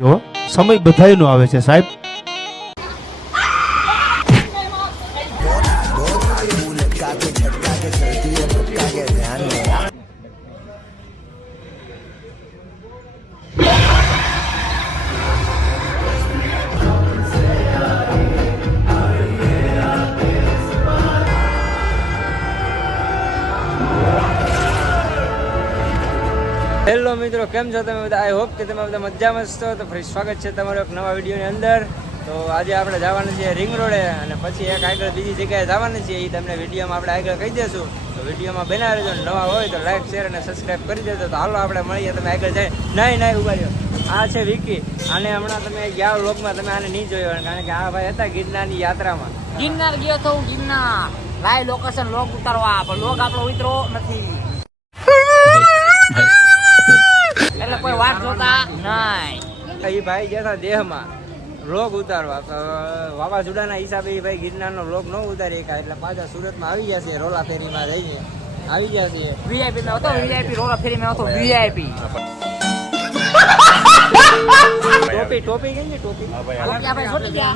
જો સમય બધાયનો આવે છે સાહેબ. હેલો મિત્રો, કેમ છો તમે બધા? આઈ હોપ કે તમે બધા મજામાં છો. તો ફરી સ્વાગત છે તમારો એક નવા વિડીયોની અંદર. તો આજે આપણે જવાનું છે રિંગ રોડે, અને પછી એક આગળ બીજી જગ્યાએ જવાનું છે. એ તમને વિડીયોમાં આપણે આગળ કહી દઈશું. તો વિડીયોમાં બના રહેજો. નવા હોય તો લાઈક શેર અને સબસ્ક્રાઈબ કરી દેજો. તો હાલો આપણે મળીએ. તમે આગળ જાય નહીં ઉભા રહ્યો. આ છે વિકી. આને હમણાં તમે ગયા વ્લોગમાં તમે આને નહીં જોયો, કારણ કે આ ભાઈ હતા ગિરનારની યાત્રામાં. ગિરનાર ગયો તો ગિરનાર લાઈવ લોકેશન લોગ ઉતારવા, પણ લોગ આપણો ઉતરો નથી એટલે કોઈ વાત જોતા નહીં. એ ભાઈ ગયા હતા દેહમાં વ્લોગ ઉતારવા. વાવાઝોડાના હિસાબે એ ભાઈ ગિરનારનો વ્લોગ ન ઉતારી શક્યા, એટલે પાછા સુરતમાં આવી ગયા છે. રોલા ફેરીમાં જઈને આવી ગયા છે. વીઆઈપી માં હતો, વીઆઈપી રોલા ફેરી માં હતો, વીઆઈપી ટોપી કઈ ને ટોપી આપણે છોટી ગયા.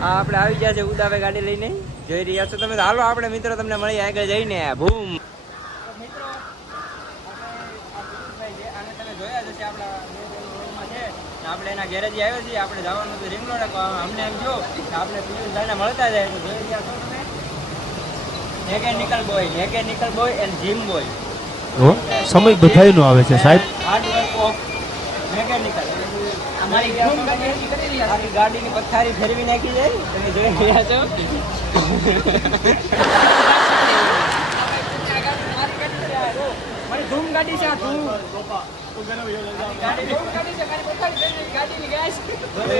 હા, આપણે આવી ગયા છે ઉદાભાઈ ગાડી લઈને જોઈ રહ્યા છો તમે. હાલો આપણે મિત્રો તમને મળી આગળ જઈને બૂમ. આપણે એના ગેરેજ આવ્યો છીએ. આપણે જવાનું તો રિંગ રોડ. અમને એમ જો આપણે પિયુષભાઈને મળતા જાય તો જોઈ રહ્યા છો તમે. Mechanical boy and gym boy. જો સમય બધાયનો આવે છે સાહેબ. Hard work of mechanical. અમારી ગાડીની પથારી ફેરવી નાખી જાય તમે જોઈ રહ્યા છો. ધૂમ ગાડી છે, ધૂમ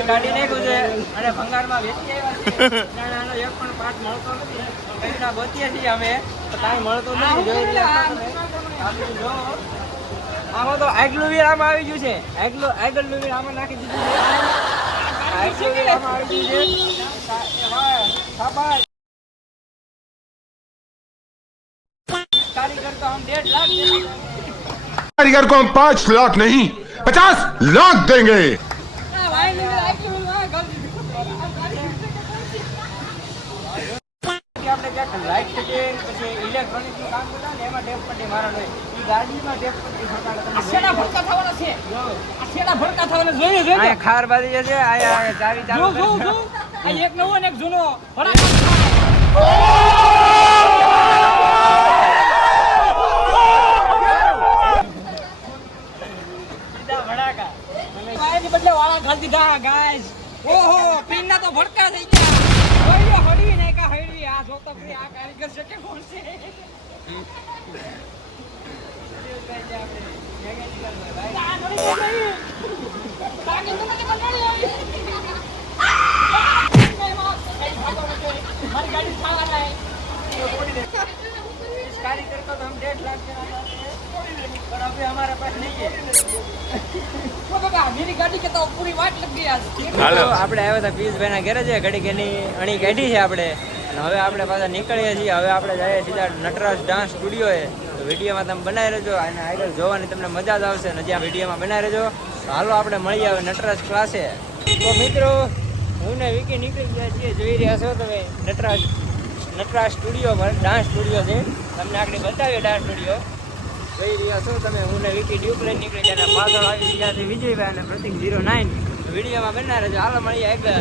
ગાડી નહીં ગુજરે. અને ભંગારમાં વેચી આવ્યા છે. નાનો એક પણ પાર્ટ મળતો નથી. કઈ ગોતીએ છીએ અમે, કાંઈ મળતો નથી. જોઈ રહ્યા છો તમે. જો આમાં તો આગલું વીર આમાં આવી ગયું છે. આગળનું વીર આમાં નાખી દીધું છે. આગલું વીર આમાં આવી ગયું છે. कारीगर को हम 1.5 लाख देंगे. कारीगर को हम 5 लाख नहीं 50 लाख देंगे. આપણે ક્યાંક લાઇટ ફિટિંગ પછી ઇલેક્ટ્રોનિક નું કામ કરતા ને એમાં ટેપ પટ્ટી મારવાનું હોય. એ ગાડીમાં ટેપ પટ્ટી શેના ભડકા થવાના છે, આ શેના ભડકા થવાના જોઈએ છે. આ ખાર બાજી છે. આ ચાવી ચાલુ જો આ એક નવો ને એક જૂનો ભડકા. બદલે વાળા ઘાલ દીધા ગાઈસ. ઓહો, પીનના તો ભડકા થઈ ગયા. ઓયો હળવી ને કા હળવી. આ જો તો ફરી આ કારીગર છે કે કોણ છે? મારી ગાડી છાવા નહીં. कारीगर को तो हम 1.5 लाख देना चाहते हैं, पर अभी हमारे पास नहीं है. मेरी गाड़ी के तो पूरी वाट लग गई आज. આપણે આવ્યા હતા પિયુષભાઈના ઘરે છે. ઘડીક એની અણી કાઢી છે આપણે, અને હવે આપણે પાછા નીકળીએ છીએ. હવે આપણે જઈએ સીધા નટરાજ ડાન્સ સ્ટુડિયોએ. તો વિડીયોમાં તમે બનાવી રહેજો, અને આગળ જોવાની તમને મજા જ આવશે. નજીક વિડીયોમાં બનાવી રહેજો. તો હાલો આપણે મળી આવે નટરાજ ક્લાસે. તો મિત્રો, હું ને વિકી નીકળી ગયા છીએ. જોઈ રહ્યા છો તમે નટરાજ સ્ટુડિયો પર. ડાન્સ સ્ટુડિયો છે. તમને આગળ બતાવીએ ડાન્સ સ્ટુડિયો. જોઈ રહ્યા છો તમે. હું ને વિકી ડ્યુક લઈને નીકળી ગયા. પાછળ આવી રહ્યા છે વિજયભાઈ અને પ્રતિક 09. વિડીયોમાં બના રહેજો. હાલો મળીએ આગળ.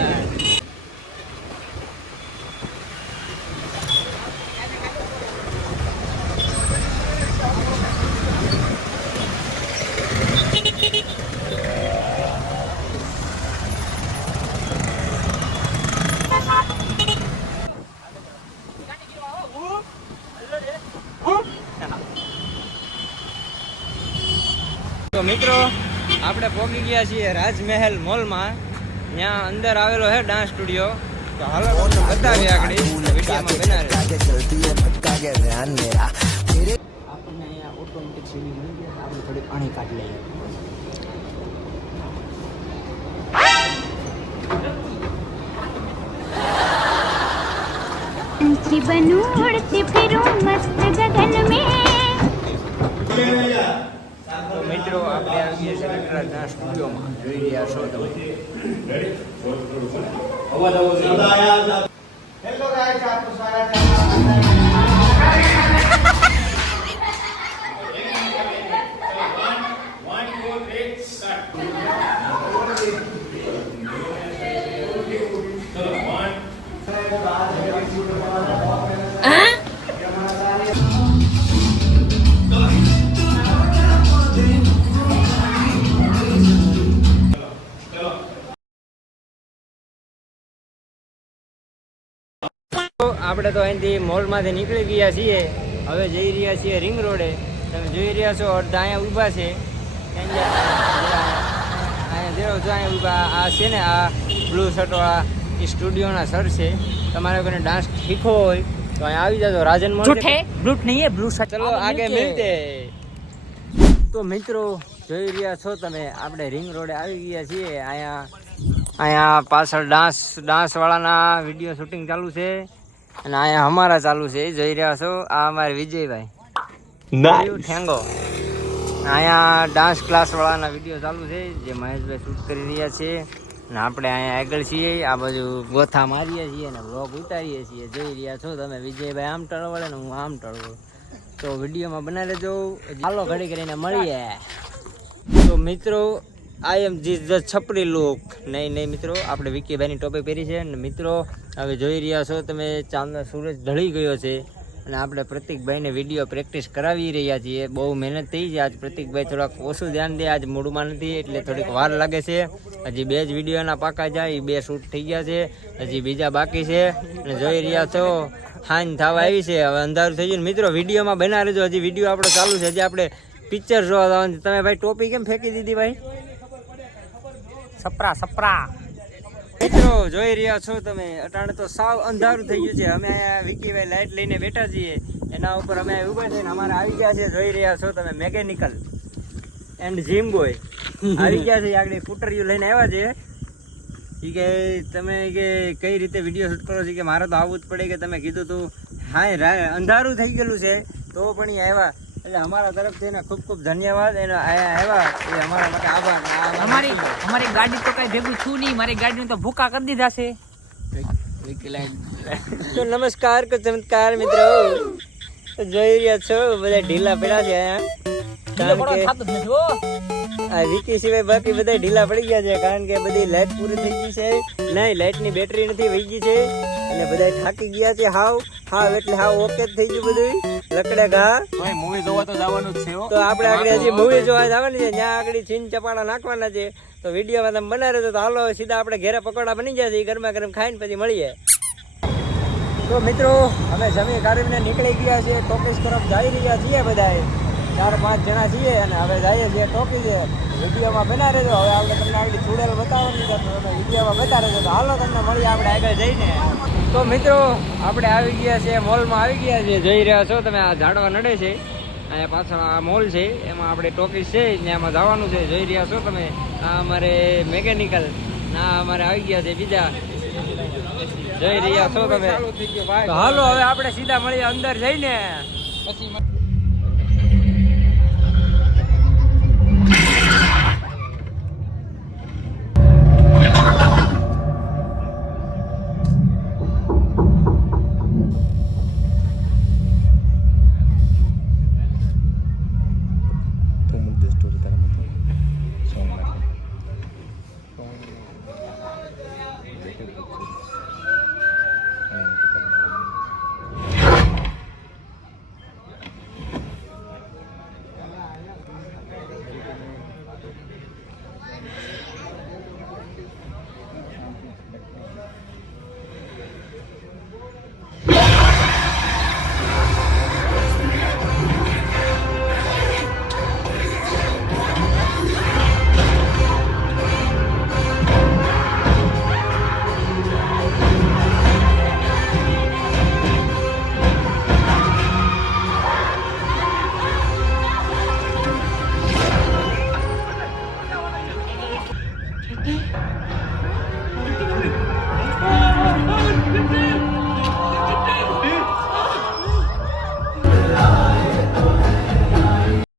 તો મિત્રો, આપણે પહોંચી ગયા છીએ રાજમહેલ મોલમાં. ત્યાં અંદર આવેલો છે ડાન્સ સ્ટુડિયો. તો હાલો તમને બતાવીએ આગળ વિડીયોમાં બનાવે. આપણને અહીંયા ઓટોમેટિક સીડી મળી ગઈ. આપણે થોડી પાણી કાઢી લઈએ. बनूं उड़ती फिरूं मस्त गगन में. तो મિત્રો આપણે આવી ગયા છે નટરાજના સ્ટુડિયોમાં, જોઈ રહ્યા છો તમે. આપણે તો અહીંથી મોલમાંથી નીકળી ગયા છીએ, હવે જઈ રહ્યા છીએ રિંગ રોડે. તમે જોઈ રહ્યા છો અડધા અહીંયા ઊભા છે, અહીંયા જો અહીંયા ઊભા. આ છે ને આ બ્લુ શર્ટવાળા એ સ્ટુડિયોના સર છે. તમારે કોઈને ડાન્સ શીખવો હોય તો અહીંયા આવી જાજો. રાજન મોલ બ્લૂટ નહીં બ્લુ શર્ટ. ચલો આગે મિલતે. તો મિત્રો જોઈ રહ્યા છો તમે, આપણે રિંગ રોડે આવી ગયા છીએ. અહીંયા પાછળ ડાન્સ વાળાના વિડીયો શૂટિંગ ચાલુ છે અને અહીંયા અમારા ચાલુ છે, જોઈ રહ્યા છો. આ અમારે વિજયભાઈ ઠેંગો. અહીંયા ડાન્સ ક્લાસ વાળાના વિડીયો ચાલુ છે જે મહેશભાઈ શૂટ કરી રહ્યા છે અને આપણે અહીંયા આગળ છીએ. આ બાજુ ગોથા મારીએ છીએ અને વ્લોગ ઉતારીએ છીએ, જોઈ રહ્યા છો તમે. વિજયભાઈ આમ ટળવળે ને હું આમ ટળવું. તો વિડીયોમાં બનાવી લેજો. ચાલો ઘડી કરીને મળીએ. તો મિત્રો આઈ એમ ધીસ ધ છપરી લુક. નહીં મિત્રો, આપણે વિકીભાઈની ટોપી પહેરી છે અને મિત્રો હવે જોઈ રહ્યા છો તમે, ચાંદનો સૂરજ ઢળી ગયો છે અને આપણે પ્રતિકભાઈને વિડીયો પ્રેક્ટિસ કરાવી રહ્યા છીએ. બહુ મહેનત થઈ છે. આજ પ્રતિકભાઈ થોડાક ઓછું ધ્યાન દે, આજ મૂડમાં નથી એટલે થોડીક વાર લાગે છે. હજી 2 જ વિડીયોના પાકા જાય, 2 શૂટ થઈ ગયા છે, હજી બીજા બાકી છે. અને જોઈ રહ્યા છો હાંજ થવા આવી છે, હવે અંધારું થઈ ગયું. મિત્રો વિડીયોમાં બના રહેજો, હજી વિડીયો આપણો ચાલુ છે. હજી આપણે પિક્ચર જોવા જવાનું. તમે ભાઈ ટોપી કેમ ફેંકી દીધી ભાઈ? સપરા મિત્રો જોઈ રહ્યા છો તમે, અટાણે તો સાવ અંધારું થઈ ગયું છે. અમે અહીંયા વિકીભાઈ લાઈટ લઈને બેઠા છીએ, એના ઉપર અમે ઉભા છે ને અમારે આવી ગયા છે. જોઈ રહ્યા છો તમે, મેકેનિકલ એન્ડ જીમ બોય આવી ગયા છે. આગળ ફૂટરિયું લઈને આવ્યા છે. એ કે તમે કે કઈ રીતે વિડીયો શૂટ કરો છો? કે મારે તો આવવું જ પડે. કે તમે કીધું તું હા અંધારું થઈ ગયેલું છે તો પણ એ આવ્યા, એટલે અમારા તરફથી એને ખૂબ ખૂબ ધન્યવાદ. એને આવ્યા એ અમારા માટે આભાર. અમારી ગાડી તો કઈ ભેગું છું નહીં, મારી ગાડીને તો ભૂકા કરી દીધા છે. તો નમસ્કાર કે ચમત્કાર મિત્રો, જોઈ રહ્યા છો બધા ઢીલા પડ્યા છે અહીંયા. કારણ કે આ વિકી સિવાય બાકી બધા ઢીલા પડી ગયા છે, કારણ કે બધી લાઈટ પૂરી થઈ ગઈ છે. નહીં, લાઈટની બેટરી નથી વહી ગઈ છે અને બધા થાકી ગયા છે હાવ એટલે હાવ ઓકે થઈ ગયું બધું. લકડે ઘા મૂવી જોવા તો જવાનું જ છે. તો આપણે આગળ હજી મૂવી જોવા જવાની છે, ત્યાં આગળ છીન ચપાડા નાખવાના છે. તો વિડીયોમાં તમે બનાવી રહ્યો તો હાલો સીધા આપણે ઘરે પકોડા બની જશે, ગરમા ગરમ ખાઈને પછી મળીએ. તો મિત્રો અમે જમી કાઢીને નીકળી ગયા છીએ, ટોકીઝ તરફ જઈ રહ્યા છીએ. બધા 4-5 જણા છીએ અને હવે જઈએ છીએ ટોકીઝ. વિડીયોમાં બનાવી રહેજો. હવે આપણે તમને આગળ છુડેલ બતાવવાની છે, વિડીયોમાં બતાવી રહેજો. તો હાલો તમને મળીએ આપણે આગળ જઈને. તો મિત્રો આપણે આવી ગયા છે, મોલમાં આવી ગયા છે. જોઈ રહ્યા છો તમે, આ ઝાડવા નડે છે. અહીંયા પાછળ આ મોલ છે, એમાં આપણે ટોકીઝ છે ત્યાંમાં જવાનું છે. જોઈ રહ્યા છો તમે, આ અમારે મેકેનિકલ ના અમારે આવી ગયા છે બીજા. જોઈ રહ્યા છો તમે. તો હાલો હવે આપણે સીધા મળીએ અંદર જઈને પછી.